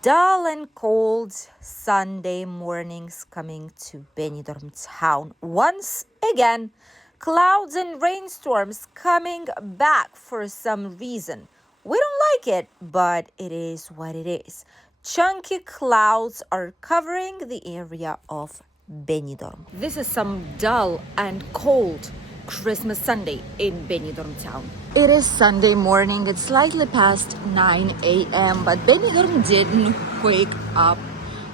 Dull and cold Sunday mornings coming to Benidorm town. Once again, clouds and rainstorms coming back for some reason. We don't like it, but it is what it is. Chunky clouds are covering the area of Benidorm. This is some dull and cold Christmas Sunday in Benidorm town. It is Sunday morning. It's slightly past 9 a.m. But Benidorm didn't wake up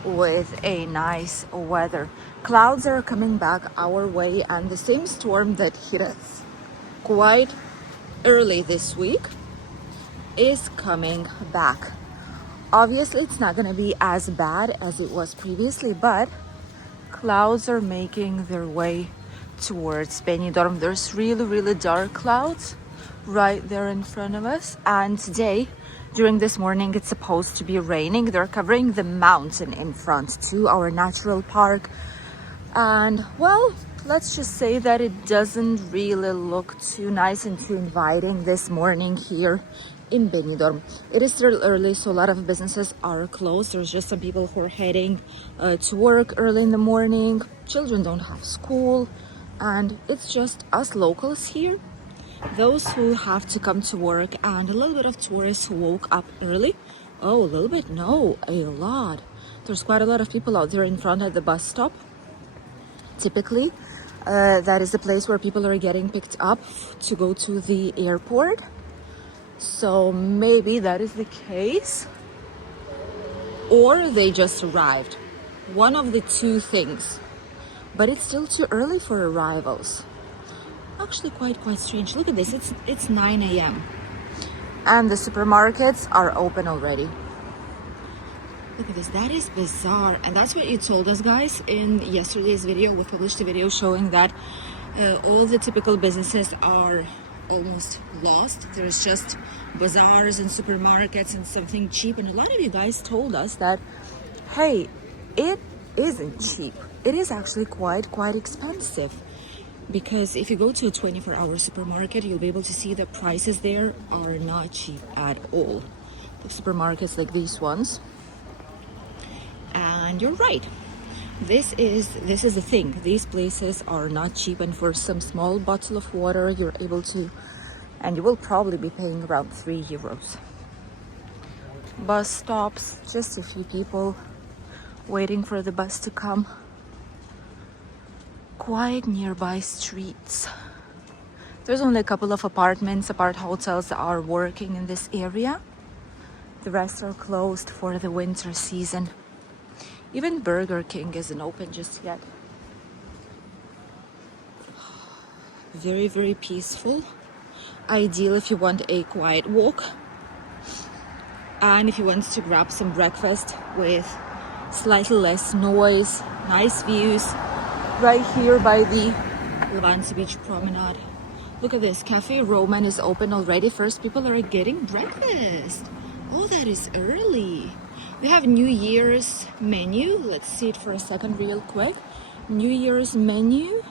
with a nice weather. Clouds are coming back our way, and the same storm that hit us quite early this week is coming back. Obviously, it's not going to be as bad as it was previously, but clouds are making their way towards Benidorm. There's really dark clouds right there in front of us, and today during this morning it's supposed to be raining. They're covering the mountain in front to our natural park, and well, let's just say that it doesn't really look too nice and too inviting this morning here in Benidorm. It is still early, so a lot of businesses are closed. There's just some people who are heading to work early in the morning. Children don't have school, and it's just us locals here, those who have to come to work, and a little bit of tourists who woke up early. Oh, a little bit? No, a lot. There's quite a lot of people out there in front at the bus stop. Typically, that is the place where people are getting picked up to go to the airport. So maybe that is the case, or they just arrived. One of the two things. But it's still too early for arrivals. Actually quite strange. Look at this. It's 9 a.m. and the supermarkets are open already. Look at this. That is bizarre. And that's what you told us, guys, in yesterday's video. We published a video showing that all the typical businesses are almost lost. There's just bazaars and supermarkets and something cheap. And a lot of you guys told us that, hey, it isn't cheap. It is actually quite expensive, because if you go to a 24-hour supermarket, you'll be able to see the prices there are not cheap at all. The supermarkets like these ones. And you're right. This is the thing. These places are not cheap, and for some small bottle of water, you're able to, and you will probably be paying around 3 euros. Bus stops, just a few people waiting for the bus to come. Quiet nearby streets. There's only a couple of apartments, apart hotels that are working in this area. The rest are closed for the winter season. Even Burger King isn't open just yet. Very peaceful. Ideal if you want a quiet walk, and if you want to grab some breakfast with slightly less noise, nice views, right here by the Levante Beach promenade. Look at this. Cafe Roman is open already. First people are getting breakfast. Oh, that is early. We have New Year's menu. Let's see it for a second real quick. New Year's menu.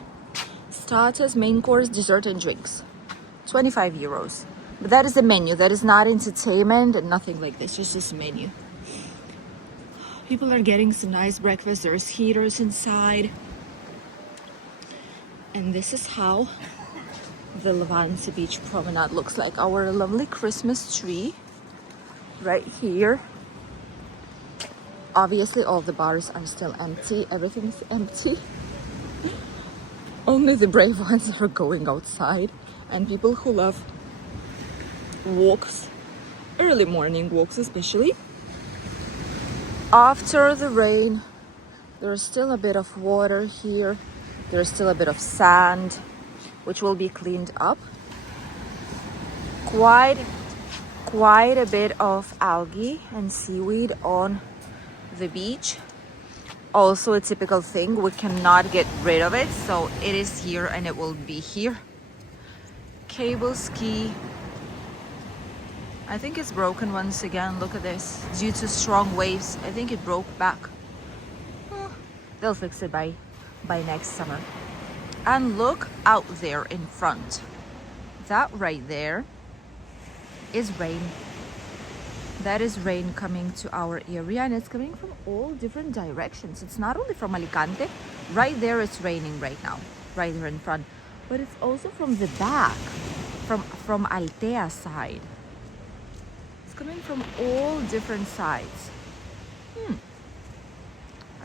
Starters, main course, dessert and drinks. 25 euros. But that is the menu. That is not entertainment and nothing like this. It's just menu. People are getting some nice breakfast. There's heaters inside. And this is how the Levante Beach promenade looks like. Our lovely Christmas tree right here. Obviously, all the bars are still empty. Everything's empty. Only the brave ones are going outside. And people who love walks, early morning walks especially. After the rain, there's still a bit of water here. There's still a bit of sand, which will be cleaned up. Quite a bit of algae and seaweed on the beach. Also a typical thing, we cannot get rid of it, so it is here and it will be here. Cable ski. I think it's broken once again. Look at this. Due to strong waves, I think it broke back. They'll fix it by next summer. And look out there in front. That right there is rain. That is rain coming to our area, and it's coming from all different directions. It's not only from Alicante. Right there it's raining right now, right here in front. But it's also from the back, from Altea side. It's coming from all different sides.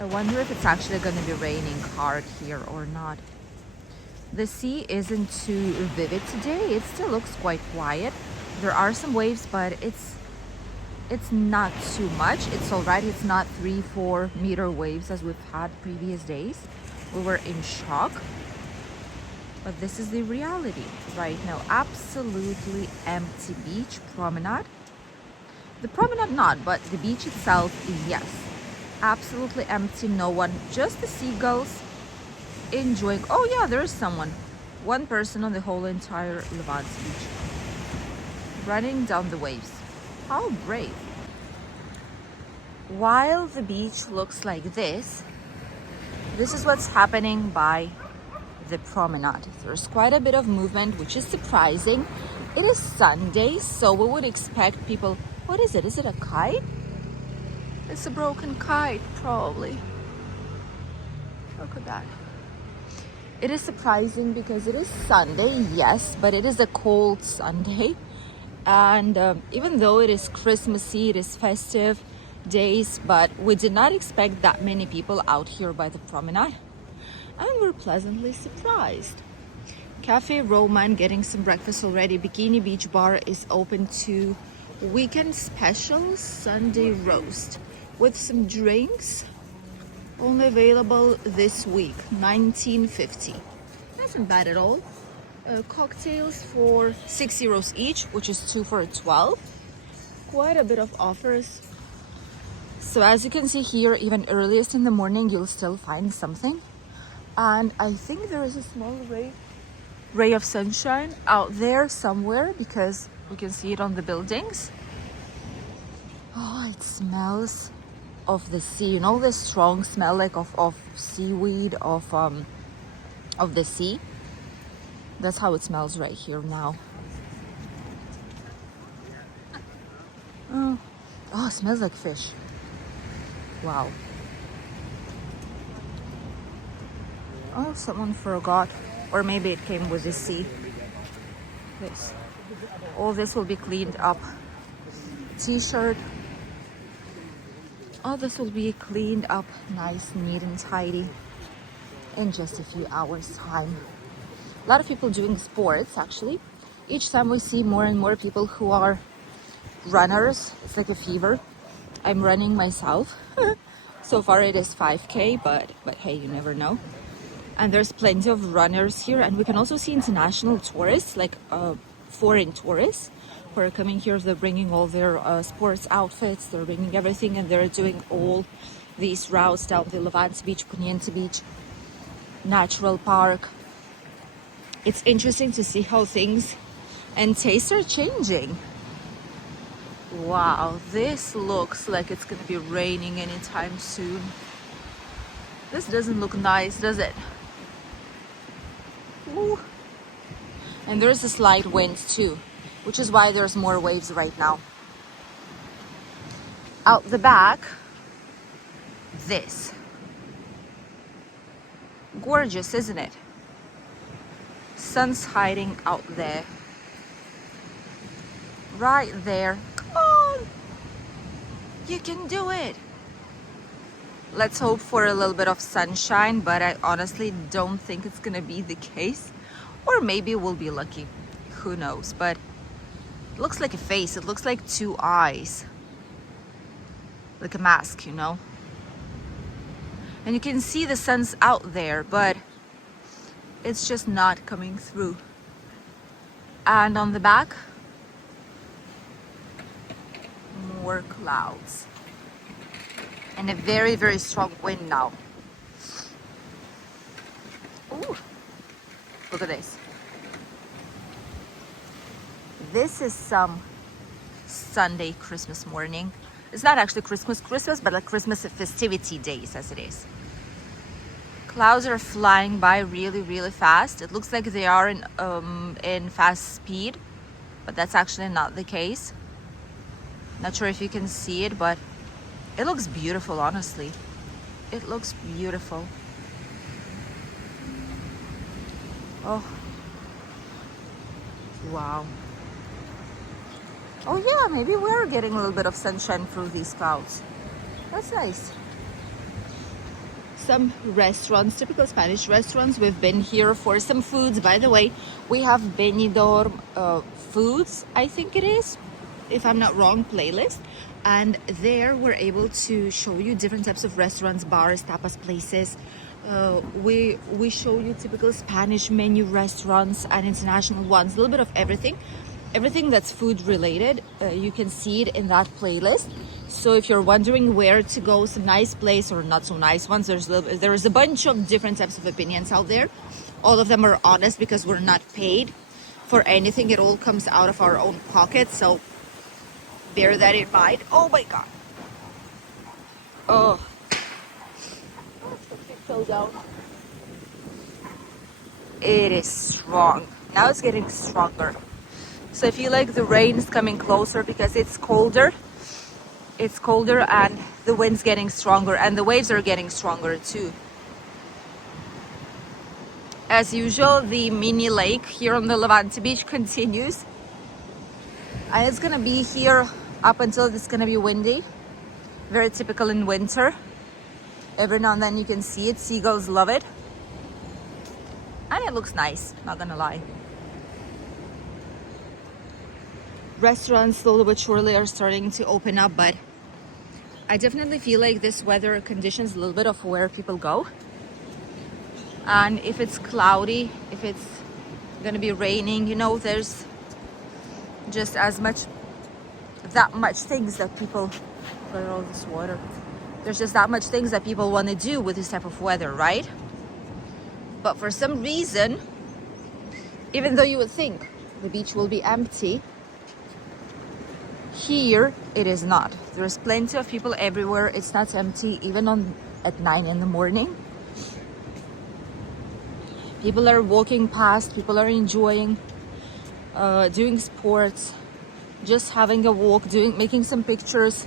I wonder if it's actually going to be raining hard here or not. The sea isn't too vivid today. It still looks quite quiet. There are some waves, but it's not too much. It's all right. It's not 3-4 meter waves as we've had previous days. We were in shock. But this is the reality right now. Absolutely empty beach promenade. The promenade not, but the beach itself, yes. Absolutely empty, no one. Just the seagulls enjoying. Oh yeah, there's someone. One person on the whole entire Levante Beach. Running down the waves. How brave. While the beach looks like this is what's happening by the promenade. There's quite a bit of movement, which is surprising. It is Sunday, so we would expect people. What is it? Is it a kite? It's a broken kite, probably. Look at that. It is surprising because it is Sunday, yes, but it is a cold Sunday. And even though it is Christmassy, it is festive days, but we did not expect that many people out here by the promenade. And we're pleasantly surprised. Cafe Roman getting some breakfast already. Bikini Beach Bar is open to weekend special Sunday roast with some drinks. Only available this week, $19.50. That's not bad at all. Cocktails for €6 each, which is 2 for $12. Quite a bit of offers. So as you can see here, even earliest in the morning, you'll still find something. And I think there is a small ray of sunshine out there somewhere because we can see it on the buildings. Oh, it smells of the sea. You know the strong smell like of seaweed, of the sea. That's how it smells right here now. Oh, it smells like fish. Wow. Oh, someone forgot. Or maybe it came with the sea. This. All this will be cleaned up. T-shirt. All this will be cleaned up nice, neat and tidy in just a few hours time. A lot of people doing sports actually. Each time we see more and more people who are runners. It's like a fever. I'm running myself. So far it is 5K, but hey, you never know. And there's plenty of runners here, and we can also see international tourists, like foreign tourists who are coming here. They're bringing all their sports outfits, they're bringing everything, and they're doing all these routes down the Levante Beach, Poniente Beach, Natural Park. It's interesting to see how things and tastes are changing. Wow, this looks like it's gonna be raining anytime soon. This doesn't look nice, does it? Ooh. And there's a slight wind too, which is why there's more waves right now. Out the back, this. Gorgeous, isn't it? Sun's hiding out there. Right there. Come on! You can do it! Let's hope for a little bit of sunshine, but I honestly don't think it's gonna be the case. Or maybe we'll be lucky. Who knows? But it looks like a face. It looks like two eyes. Like a mask, you know? And you can see the sun's out there, but it's just not coming through. And on the back, more clouds. And a very, very strong wind now. Ooh, look at this. This is some Sunday Christmas morning. It's not actually Christmas, but like Christmas festivity days as it is. Clouds are flying by really, really fast. It looks like they are in fast speed, but that's actually not the case. Not sure if you can see it, but it looks beautiful, honestly. It looks beautiful. Oh, wow. Oh yeah, maybe we're getting a little bit of sunshine through these clouds. That's nice. Some restaurants, typical Spanish restaurants. We've been here for some foods. By the way, we have Benidorm foods, I think it is, if I'm not wrong, playlist. And there we're able to show you different types of restaurants, bars, tapas places. We show you typical Spanish menu restaurants and international ones, a little bit of everything that's food related. You can see it in that playlist. So if you're wondering where to go, some nice place or not so nice ones, there's a bunch of different types of opinions out there. All of them are honest because we're not paid for anything. It all comes out of our own pocket, so bear that in mind. Oh my god. Oh, it fell down. It is strong. Now it's getting stronger. So if you like, the rain is coming closer because it's colder and the wind's getting stronger and the waves are getting stronger too. As usual, the mini lake here on the Levante Beach continues, and it's gonna be here up until it's gonna be windy. Very typical in winter. Every now and then you can see it. Seagulls love it, and it looks nice, not gonna lie. Restaurants slowly but surely are starting to open up, but I definitely feel like this weather conditions a little bit of where people go. And if it's cloudy, if it's gonna be raining, you know, there's just that much things that people, look at all this water. There's just that much things that people want to do with this type of weather, right? But for some reason, even though you would think the beach will be empty, here it is not. There's plenty of people everywhere. It's not empty even at 9 in the morning. People are walking past, people are enjoying doing sports, just having a walk, making some pictures,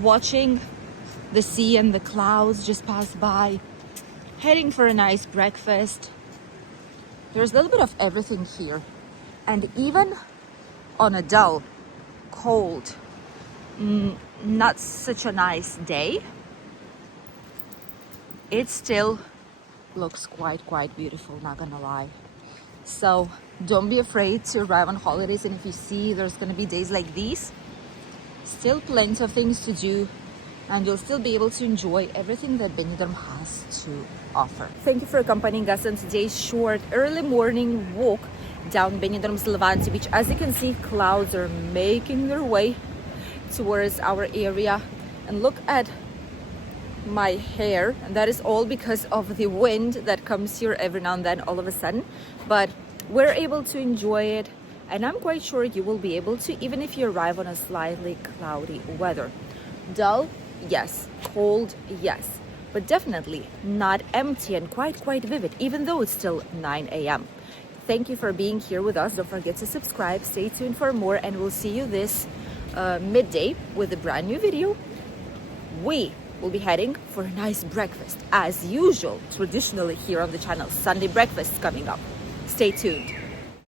watching the sea and the clouds just pass by, heading for a nice breakfast. There's a little bit of everything here. And even on a dull, cold, not such a nice day, it still looks quite beautiful, not gonna lie. So don't be afraid to arrive on holidays, and if you see there's gonna be days like these, still plenty of things to do, and you'll still be able to enjoy everything that Benidorm has to offer. Thank you for accompanying us on today's short early morning walk down Benidorm's Levante Beach. As you can see, clouds are making their way towards our area, and look at my hair, and that is all because of the wind that comes here every now and then all of a sudden, but we're able to enjoy it, and I'm quite sure you will be able to, even if you arrive on a slightly cloudy weather. Dull, yes. Cold, yes, but definitely not empty and quite vivid, even though it's still 9 a.m. Thank you for being here with us. Don't forget to subscribe, stay tuned for more, and we'll see you this midday with a brand new video. We will be heading for a nice breakfast as usual, traditionally here on the channel. Sunday breakfast coming up. Stay tuned.